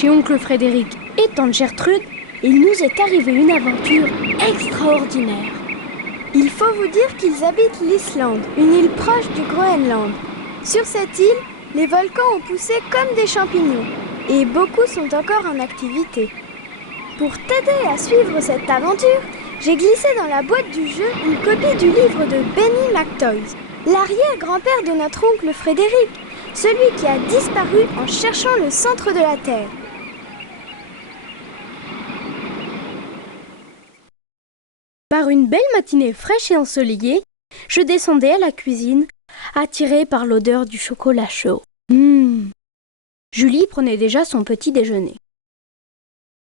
chez oncle Frédéric et tante Gertrude, il nous est arrivé une aventure extraordinaire. Il faut vous dire qu'ils habitent l'Islande, une île proche du Groenland. Sur cette île, les volcans ont poussé comme des champignons et beaucoup sont encore en activité. Pour t'aider à suivre cette aventure, j'ai glissé dans la boîte du jeu une copie du livre de Benny McToys, l'arrière-grand-père de notre oncle Frédéric, celui qui a disparu en cherchant le centre de la Terre. Par une belle matinée fraîche et ensoleillée, je descendais à la cuisine, attirée par l'odeur du chocolat chaud. Julie prenait déjà son petit déjeuner.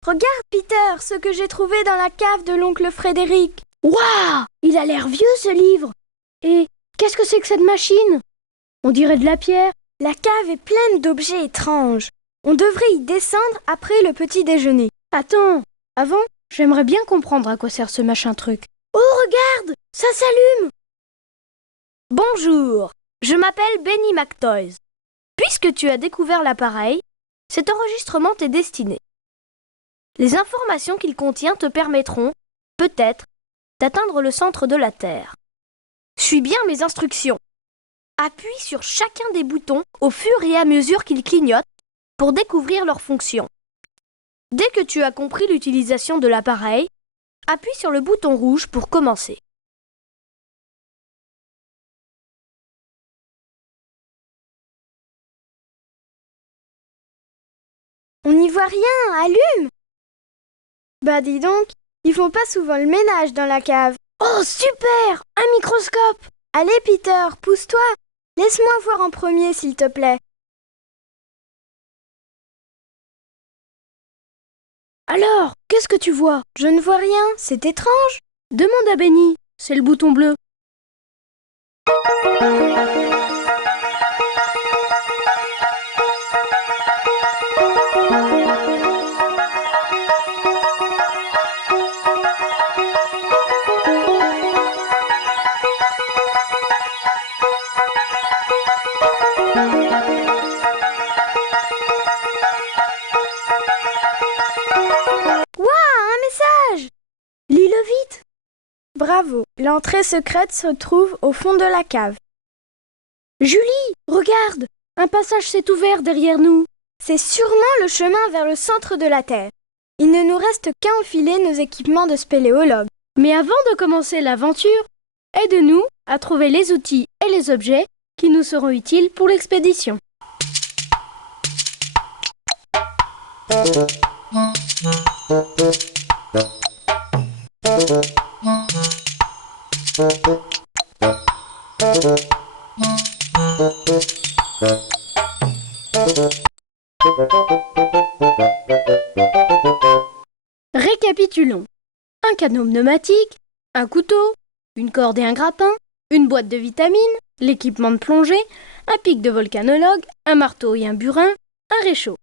Regarde, Peter, ce que j'ai trouvé dans la cave de l'oncle Frédéric. Waouh! Il a l'air vieux, ce livre! Et qu'est-ce que c'est que cette machine? On dirait de la pierre. La cave est pleine d'objets étranges. On devrait y descendre après le petit déjeuner. Attends, avant, j'aimerais bien comprendre à quoi sert ce machin truc. Oh, regarde! Ça s'allume! Bonjour, je m'appelle Benny McToys. Puisque tu as découvert l'appareil, cet enregistrement t'est destiné. Les informations qu'il contient te permettront, peut-être, d'atteindre le centre de la Terre. Suis bien mes instructions. Appuie sur chacun des boutons au fur et à mesure qu'ils clignotent pour découvrir leurs fonctions. Dès que tu as compris l'utilisation de l'appareil, appuie sur le bouton rouge pour commencer. On n'y voit rien, allume! Bah dis donc, ils font pas souvent le ménage dans la cave. Oh, super! Un microscope! Allez, Peter, pousse-toi! Laisse-moi voir en premier, s'il te plaît. Alors, qu'est-ce que tu vois? Je ne vois rien, c'est étrange. Demande à Benny, c'est le bouton bleu. Lis-le vite! Bravo, l'entrée secrète se trouve au fond de la cave. Julie, regarde! Un passage s'est ouvert derrière nous. C'est sûrement le chemin vers le centre de la Terre. Il ne nous reste qu'à enfiler nos équipements de spéléologue. Mais avant de commencer l'aventure, aide-nous à trouver les outils et les objets qui nous seront utiles pour l'expédition. Récapitulons. Un canot pneumatique, un couteau, une corde et un grappin, une boîte de vitamines, l'équipement de plongée, un pic de volcanologue, un marteau et un burin, un réchaud.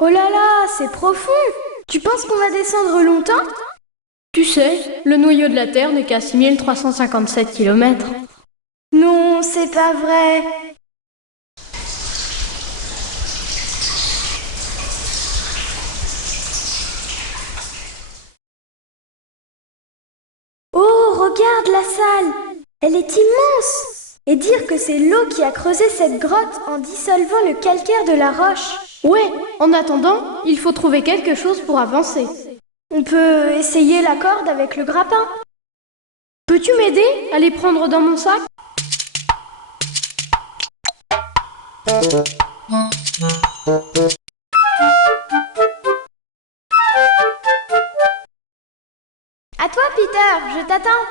Oh là là, c'est profond! Tu penses qu'on va descendre longtemps? Tu sais, le noyau de la Terre n'est qu'à 6357 km. Non, c'est pas vrai! Oh, regarde la salle! Elle est immense! Et dire que c'est l'eau qui a creusé cette grotte en dissolvant le calcaire de la roche. Ouais, en attendant, il faut trouver quelque chose pour avancer. On peut essayer la corde avec le grappin. Peux-tu m'aider à les prendre dans mon sac? À toi, Peter, je t'attends.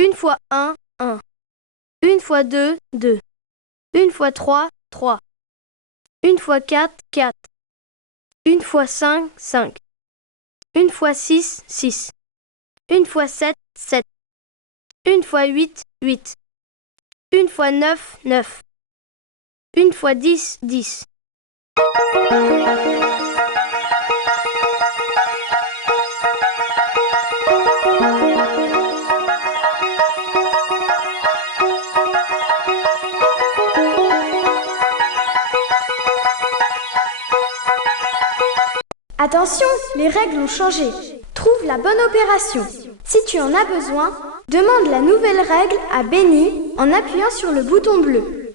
1 fois 1, 1. 1 fois 2, 2. 1 fois 3, 3. 1 fois 4, 4. 1 fois 5, 5. 1 fois 6, 6. 1 fois 7, 7. 1 fois 8, 8. 1 fois 9, 9. 1 fois 10, 10. Attention, les règles ont changé. Trouve la bonne opération. Si tu en as besoin, demande la nouvelle règle à Benny en appuyant sur le bouton bleu.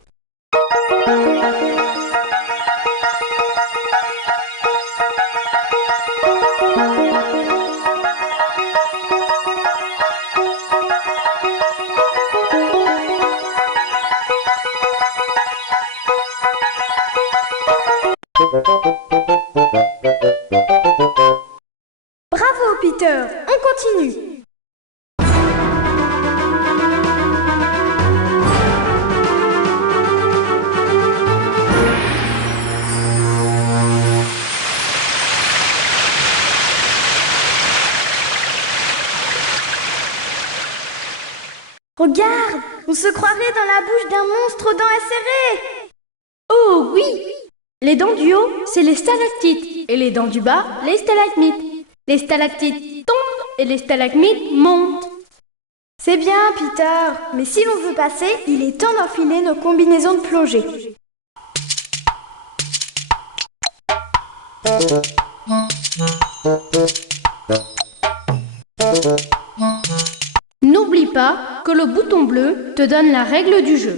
Bravo Peter, on continue. Regarde, on se croirait dans la bouche d'un monstre aux dents acérées. Oh oui! Les dents du haut, c'est les stalactites, et les dents du bas, les stalagmites. Les stalactites tombent et les stalagmites montent. C'est bien Peter, mais si l'on veut passer, il est temps d'enfiler nos combinaisons de plongée. N'oublie pas que le bouton bleu te donne la règle du jeu.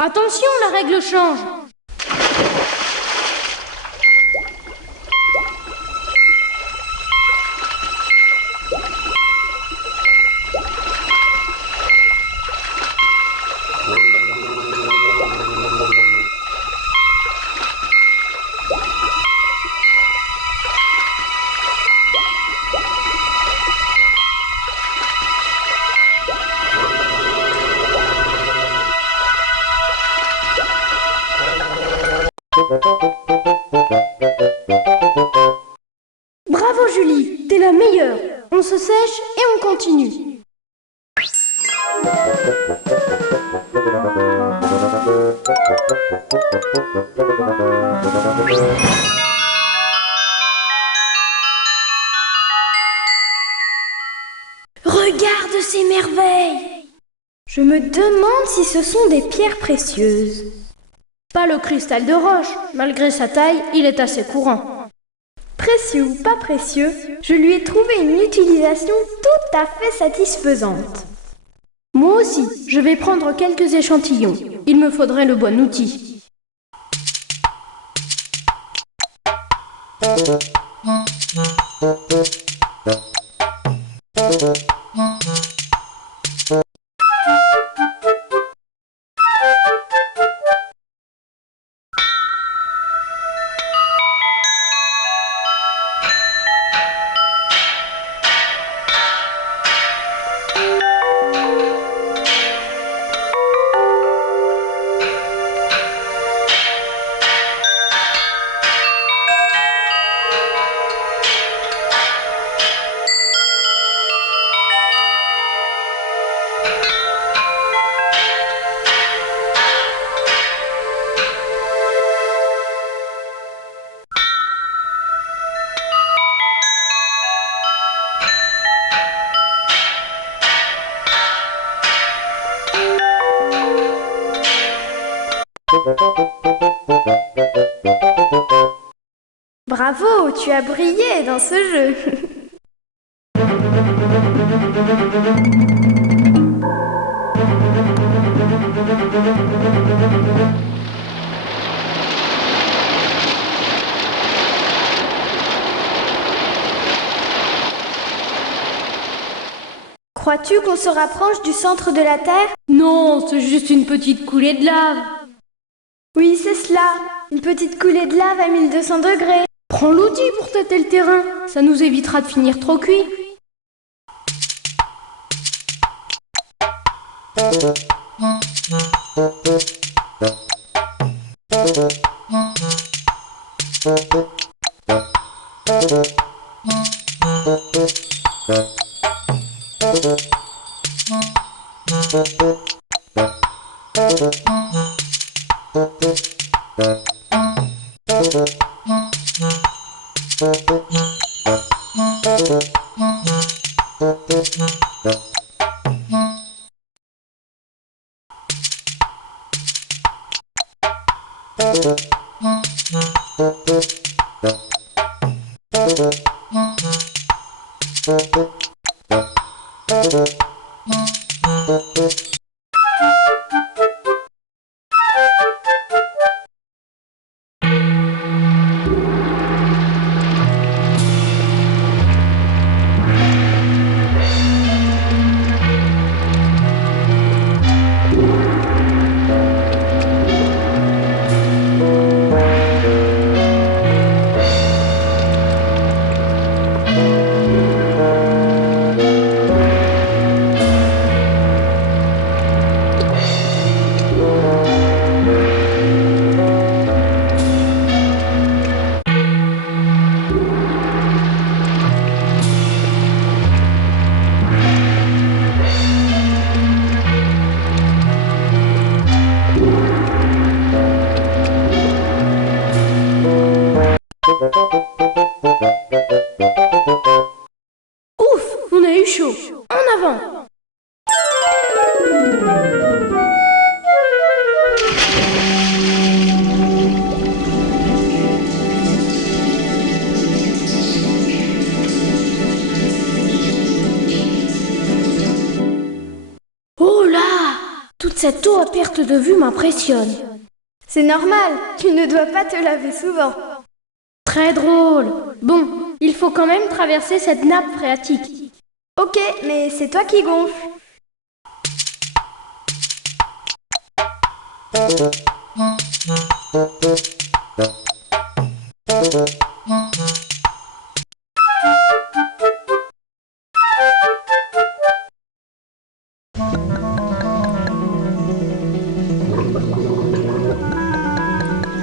Attention, la règle change. Bravo Julie, t'es la meilleure. On se sèche et on continue. Regarde ces merveilles! Je me demande si ce sont des pierres précieuses. Pas le cristal de roche. Malgré sa taille, il est assez courant. Précieux ou pas précieux, je lui ai trouvé une utilisation tout à fait satisfaisante. Moi aussi, je vais prendre quelques échantillons. Il me faudrait le bon outil. Bravo, tu as brillé dans ce jeu. Crois-tu qu'on se rapproche du centre de la Terre? Non, c'est juste une petite coulée de lave. Oui, c'est cela. Une petite coulée de lave à 1200 degrés. Prends l'outil pour tâter le terrain. Ça nous évitera de finir trop cuit. Ouf, on a eu chaud. En avant! Oh là! Toute cette eau à perte de vue m'impressionne. C'est normal, tu ne dois pas te laver souvent. Très drôle. Bon, il faut quand même traverser cette nappe phréatique. Ok, mais c'est toi qui gonfle.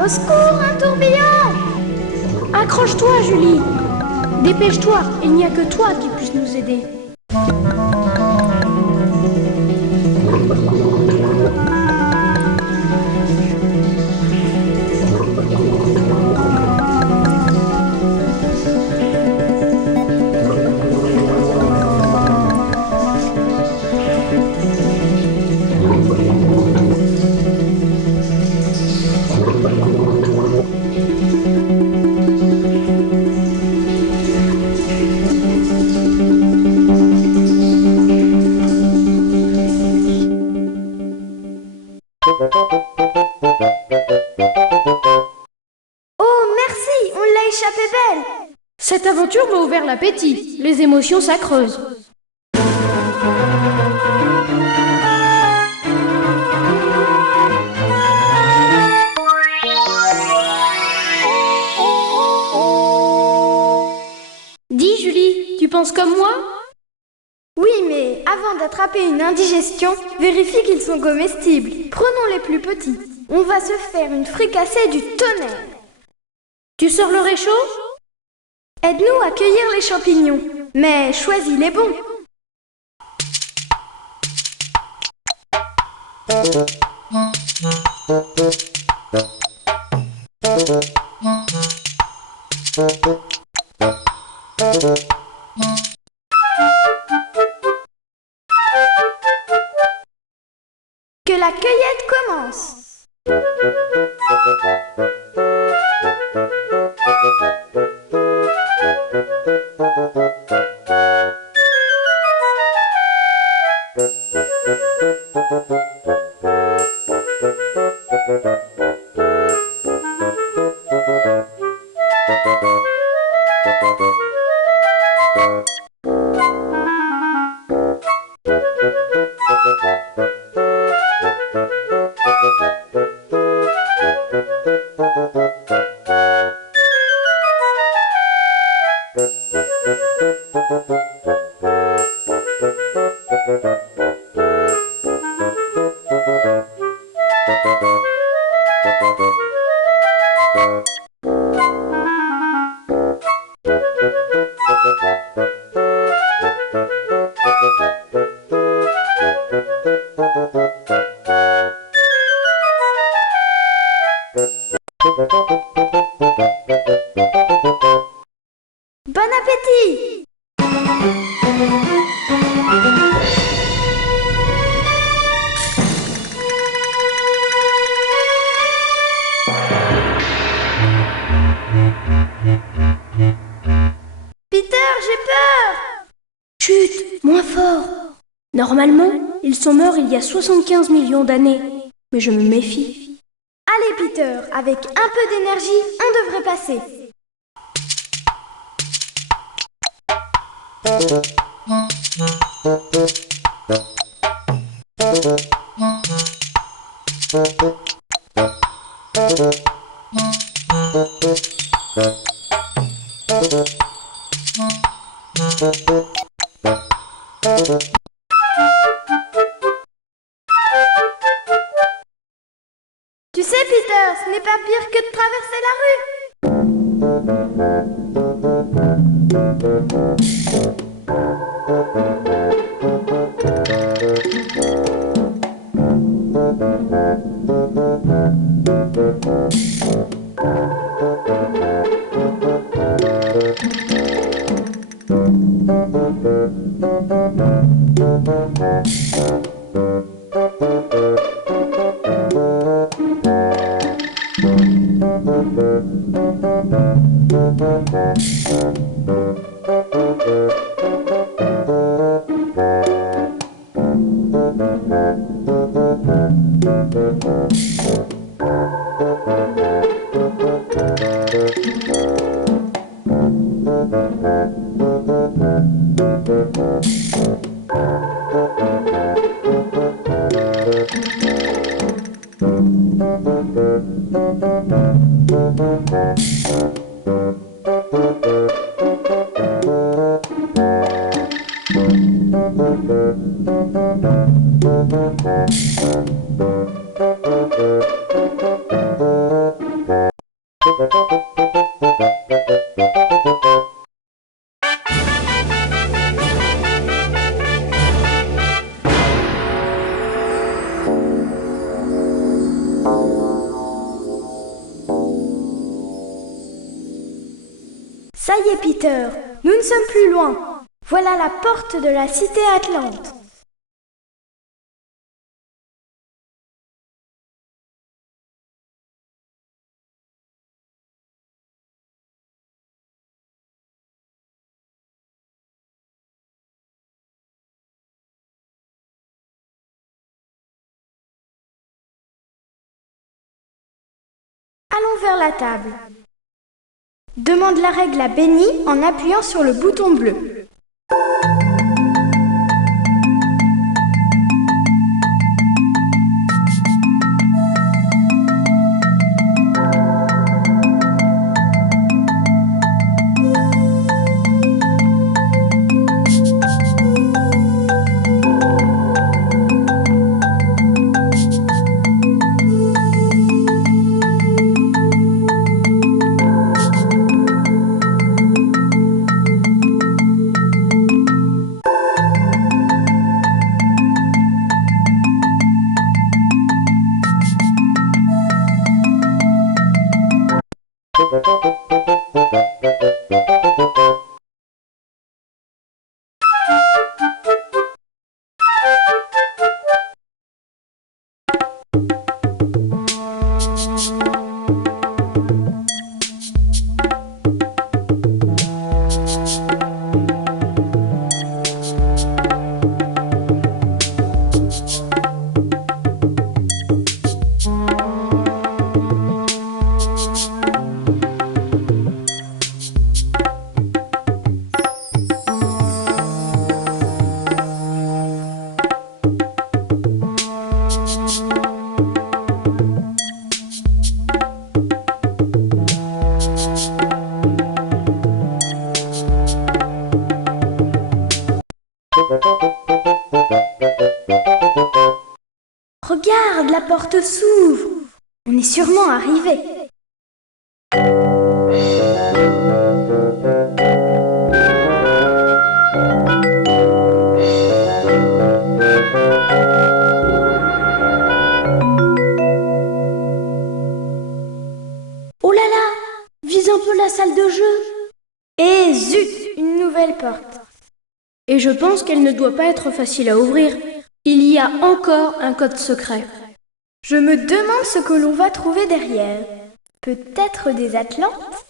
Au secours, un tourbillon! Accroche-toi, Julie. Dépêche-toi, il n'y a que toi qui puisse nous aider. Oh, merci, on l'a échappé belle! Cette aventure m'a ouvert l'appétit. Les émotions, ça creuse. Dis, Julie, tu penses comme moi? Oui, mais avant d'attraper une indigestion, vérifie qu'ils sont comestibles. Prenons les plus petits. On va se faire une fricassée du tonnerre. Tu sors le réchaud? Aide-nous à cueillir les champignons, mais choisis les bons. Que la cueillette commence. Bon appétit! Peter, j'ai peur! Chut, moins fort. Normalement, ils sont morts il y a 75 millions d'années. Mais je me méfie. Allez Peter, avec un peu d'énergie, on devrait passer. Tu sais Peter, ce n'est pas pire que de traverser la rue. Ça y est Peter, nous ne sommes plus loin. Voilà la porte de la cité Atlante. Allons vers la table. Demande la règle à Benny en appuyant sur le bouton bleu. Regarde, la porte s'ouvre. On est sûrement arrivé. porte. Et je pense qu'elle ne doit pas être facile à ouvrir. Il y a encore un code secret. Je me demande ce que l'on va trouver derrière. Peut-être des Atlantes?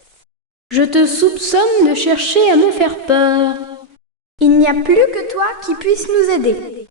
Je te soupçonne de chercher à me faire peur. Il n'y a plus que toi qui puisse nous aider.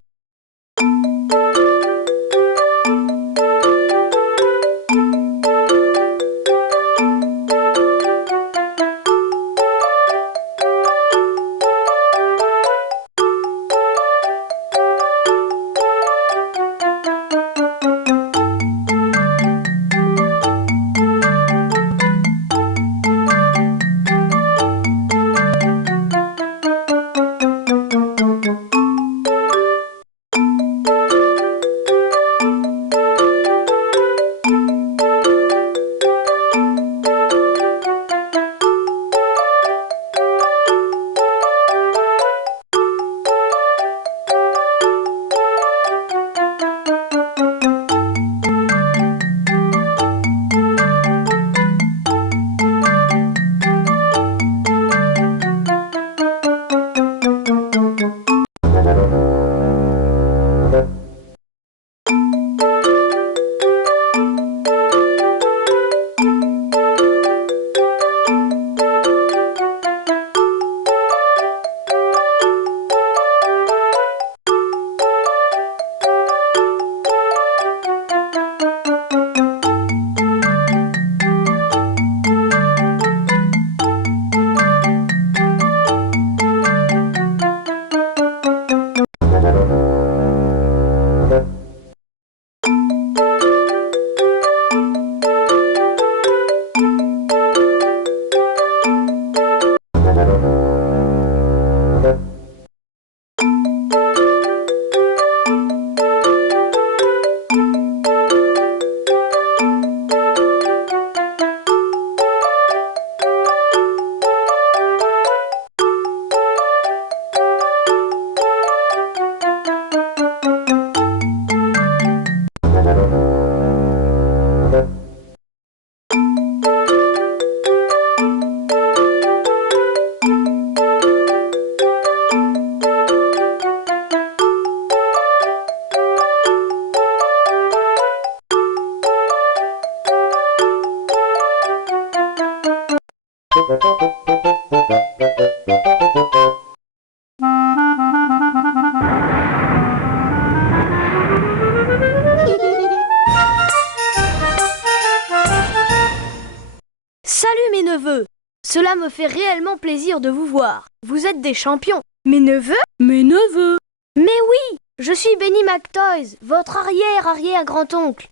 Salut mes neveux! Cela me fait réellement plaisir de vous voir. Vous êtes des champions. Mes neveux? Mes neveux! Mais oui! Je suis Benny McToys, votre arrière-arrière-grand-oncle.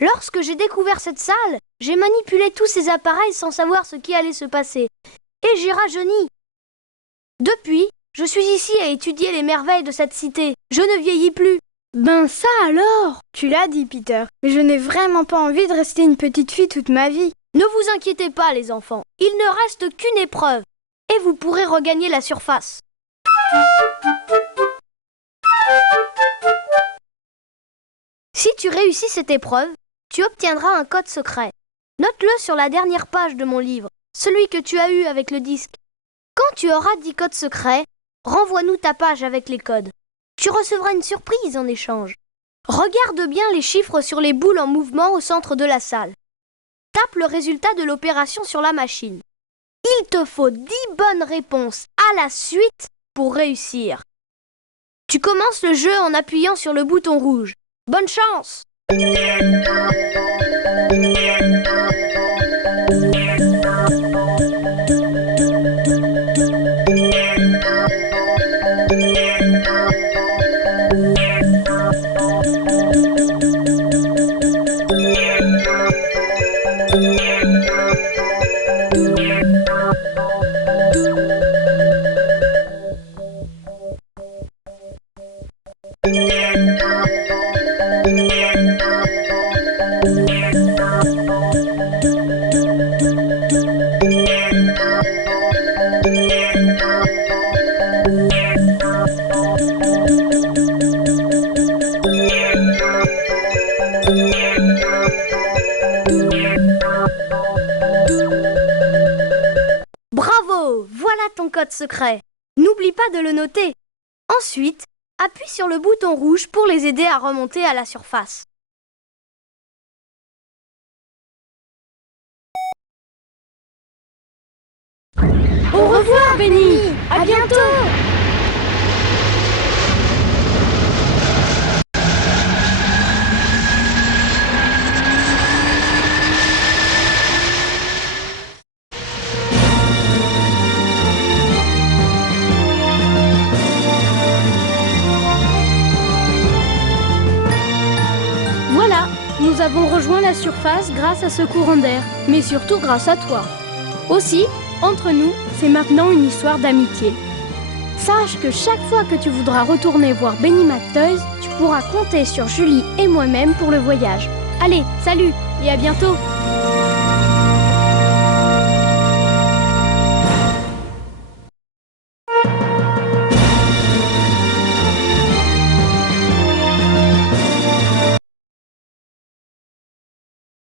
Lorsque j'ai découvert cette salle, j'ai manipulé tous ces appareils sans savoir ce qui allait se passer. Et j'ai rajeuni. Depuis, je suis ici à étudier les merveilles de cette cité. Je ne vieillis plus. Ben ça alors! Tu l'as dit, Peter, mais je n'ai vraiment pas envie de rester une petite fille toute ma vie. Ne vous inquiétez pas, les enfants. Il ne reste qu'une épreuve. Et vous pourrez regagner la surface. Si tu réussis cette épreuve, tu obtiendras un code secret. Note-le sur la dernière page de mon livre, celui que tu as eu avec le disque. Quand tu auras 10 codes secrets, renvoie-nous ta page avec les codes. Tu recevras une surprise en échange. Regarde bien les chiffres sur les boules en mouvement au centre de la salle. Tape le résultat de l'opération sur la machine. Il te faut 10 bonnes réponses à la suite pour réussir. Tu commences le jeu en appuyant sur le bouton rouge. Bonne chance! Bravo! Voilà ton code secret. N'oublie n'oublie pas de le noter. Ensuite, appuie sur le bouton rouge pour les aider à remonter à la surface. Au revoir, Benny. À bientôt. Voilà, nous avons rejoint la surface grâce à ce courant d'air, mais surtout grâce à toi. Aussi, entre nous, c'est maintenant une histoire d'amitié. Sache que chaque fois que tu voudras retourner voir Benny McToys, tu pourras compter sur Julie et moi-même pour le voyage. Allez, salut et à bientôt!